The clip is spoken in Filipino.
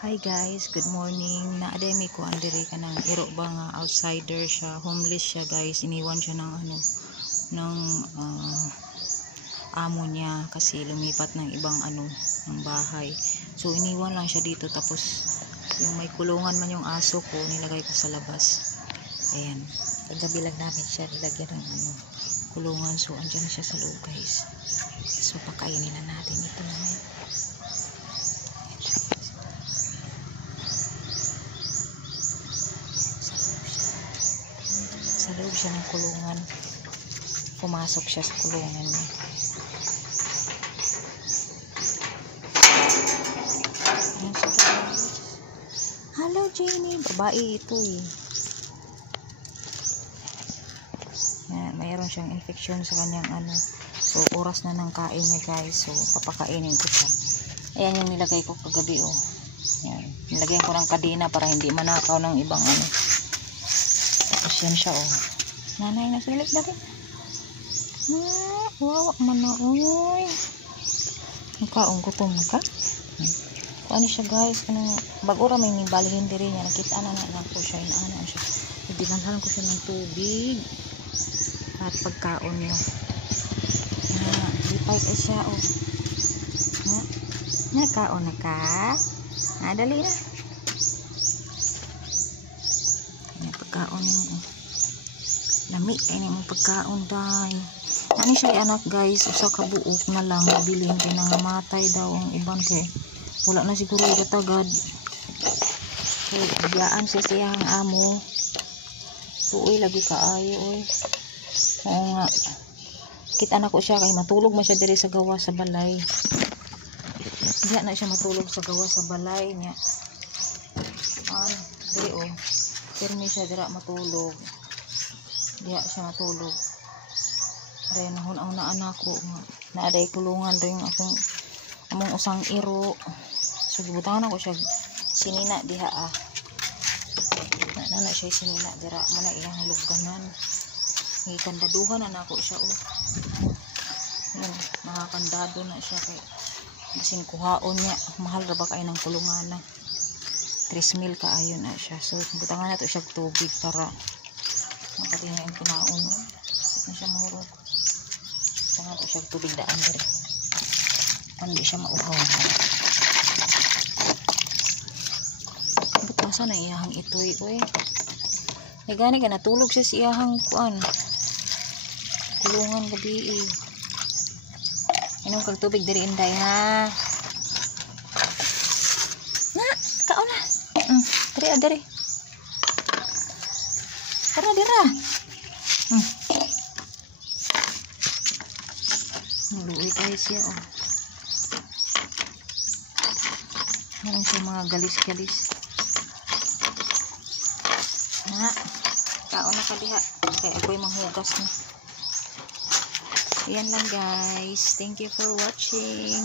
Hi guys, good morning. Naademi ko andiri ka ng iro ba nga outsider siya, homeless siya guys. Iniwan siya ng amo niya kasi lumipat ng ibang ng bahay. So iniwan lang siya dito, tapos yung may kulungan man yung aso ko, nilagay ko sa labas. Ayan. Kagabi lang namin siya nilagyan ng kulungan. So andyan na siya sa loob guys. So pakainin na natin ito naman. Sa loob siya ng kulungan. Pumasok siya sa kulungan niya. Hello Jenny, babae ito eh. Yan, mayroon siyang infection sa kanyang So oras na ng kain niya guys. So papakainin ko siya. Ayan yung nilagay ko kagabi oh. Yan, nilagyan ko ng kadena para hindi manakaw ng ibang Tapos yan siya oh. Nanay na sulit dapit. Wow, manaoy. Nakaong gutom ka. Ano siya guys, kanang bagura may balihin diri niya, nakita na ko siya, inaana siya. Ibinalhan ko siya ng tubig at pagkaon niya. Lipay ka siya oh. Nakaon na ka. Dali na. Yan pagkaon niya oh. Lami kay ni mong pagkaon dai. Ani siya anak guys, usa ka buok na lang bilhin kay nangamatay daw ang iban kay wala na siguro igatagad. So biyaan siya siyang amo. Tuoy lagi kaayo oy. Oo nga. Kita na ko siya kay matulog man siya diri sa gawa sa balay. Diya na siya matulog sa gawa sa balay niya. Diri oh. Pirmi siya dira matulog. Diya siya matulog. Dahil nahunaw na anak ko. Naaday kulungan rin among usang iro. So gibutangan ako siya sinina diha na siya sinina dira man na iyang lugganan. Ikandaduhan na ako siya oh. Yan, nakakandado na siya kay basin kuhaon niya. Mahal ra ba kay ng kulungan na. 3,000 kaayo na siya. So gibutangan na to siya tubig para makadinga yung kinaon. Hindi siya mahurot. Gibutangan to siya tubig daan diri. Hindi siya mauhaw. Asa na iyahang itoy oy. Ay gani ka natulog siya sa iyahang kulungan gabi eh. Inom kag tubig diri inday ha. Na, kaon na. Diri. Tara dira. Luoy kayo siya oh. Meron siya mga galis-galis. Kaon na ka diha. Kaya ako'y manghugas na. Ayan lang guys. Thank you for watching.